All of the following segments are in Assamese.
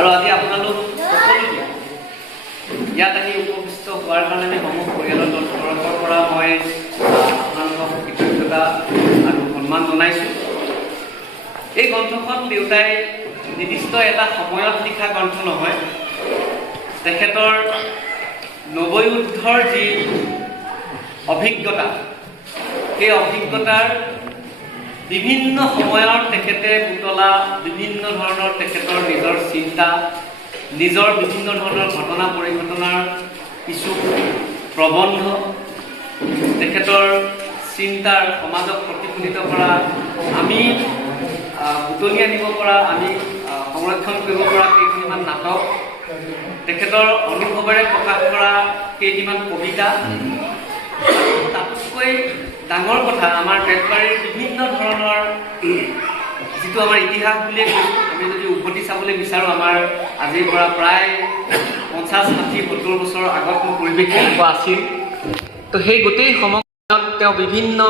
আৰু আজি আপোনালোক সকলোকে ইয়াত আহি উপস্থিত হোৱাৰ কাৰণে আমি সমূহ পৰিয়ালৰ তৰফৰ পৰা মই আপোনালোকক কৃতজ্ঞতা আৰু সন্মান জনাইছোঁ। এই গ্ৰন্থখন দেউতাই নিৰ্দিষ্ট এটা সময়ত লিখা গ্ৰন্থ নহয়, তেখেতৰ নৱোত্থানৰ যি অভিজ্ঞতা, সেই অভিজ্ঞতাৰ বিভিন্ন সময়ৰ তেখেতে বুটলা বিভিন্ন ধৰণৰ তেখেতৰ নিজৰ চিন্তা, নিজৰ বিভিন্ন ধৰণৰ ঘটনা পৰিঘটনাৰ কিছু প্ৰবন্ধ, তেখেতৰ চিন্তাৰ সমাজক প্ৰতিফলিত কৰা, আমি বুটলি আনিব পৰা, আমি সংৰক্ষণ কৰিব পৰা কেইখনমান নাটক, তেখেতৰ অনুভৱেৰে প্ৰকাশ কৰা কেইটিমান কবিতা, তাতোতকৈ ডাঙৰ কথা আমাৰ বেতবাৰীৰ বিভিন্ন ধৰণৰ যিটো আমাৰ ইতিহাস বুলিয়ে কৈছোঁ, আমি যদি উভতি চাবলৈ বিচাৰোঁ আমাৰ আজিৰ পৰা প্ৰায় 50-60-70 বছৰৰ আগত মোৰ পৰিৱেশ কেনেকুৱা আছিল। তো সেই গোটেই সময়ত তেওঁ বিভিন্ন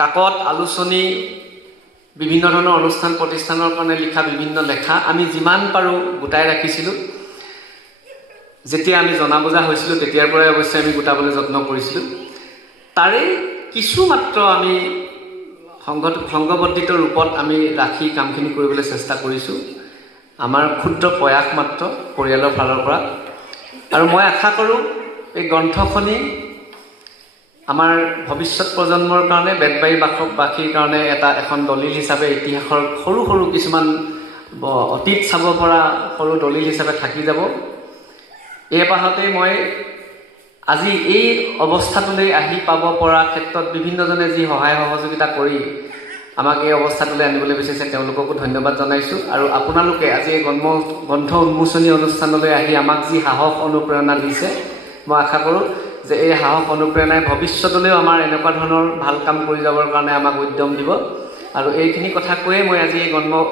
কাকত, আলোচনী, বিভিন্ন ধৰণৰ অনুষ্ঠান প্ৰতিষ্ঠানৰ কাৰণে লিখা বিভিন্ন লেখা আমি যিমান পাৰোঁ গোটাই ৰাখিছিলোঁ। যেতিয়া আমি জনা বুজা হৈছিলোঁ তেতিয়াৰ পৰাই অৱশ্যে আমি গোটাবলৈ যত্ন কৰিছিলোঁ। তাৰে কিছু মাত্ৰ আমি সংঘবদ্ধিত ৰূপত আমি ৰাখি কামখিনি কৰিবলৈ চেষ্টা কৰিছোঁ। আমাৰ ক্ষুদ্ৰ প্ৰয়াস মাত্ৰ পৰিয়ালৰ ফালৰ পৰা। আৰু মই আশা কৰোঁ এই গ্ৰন্থখনি আমাৰ ভৱিষ্যত প্ৰজন্মৰ কাৰণে, বেতবাৰীবাসীৰ কাৰণে এখন দলিল হিচাপে, ইতিহাসৰ সৰু সৰু কিছুমান অতীত চাব পৰা সৰু দলিল হিচাপে থাকি যাব। এই এপাহতেই মই আজি এই অৱস্থাটোলৈ আহি পাব পৰা ক্ষেত্ৰত বিভিন্নজনে যি সহায় সহযোগিতা কৰি আমাক এই অৱস্থাটোলৈ আনিবলৈ বিচাৰিছে তেওঁলোককো ধন্যবাদ জনাইছোঁ। আৰু আপোনালোকে আজি এই গ্ৰন্থ উন্মোচনী অনুষ্ঠানলৈ আহি আমাক যি সাহস অনুপ্ৰেৰণা দিছে, মই আশা কৰোঁ যে এই সাহস অনুপ্ৰেৰণাই ভৱিষ্যতলৈও আমাৰ এনেকুৱা ধৰণৰ ভাল কাম কৰি যাবৰ কাৰণে আমাক উদ্যম দিব। আৰু এইখিনি কথা কৈয়ে মই আজি এই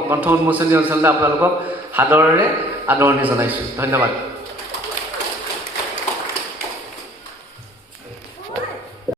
গ্ৰন্থ উন্মোচনী অঞ্চলতে আপোনালোকক সাদৰেৰে আদৰণি জনাইছোঁ। ধন্যবাদ।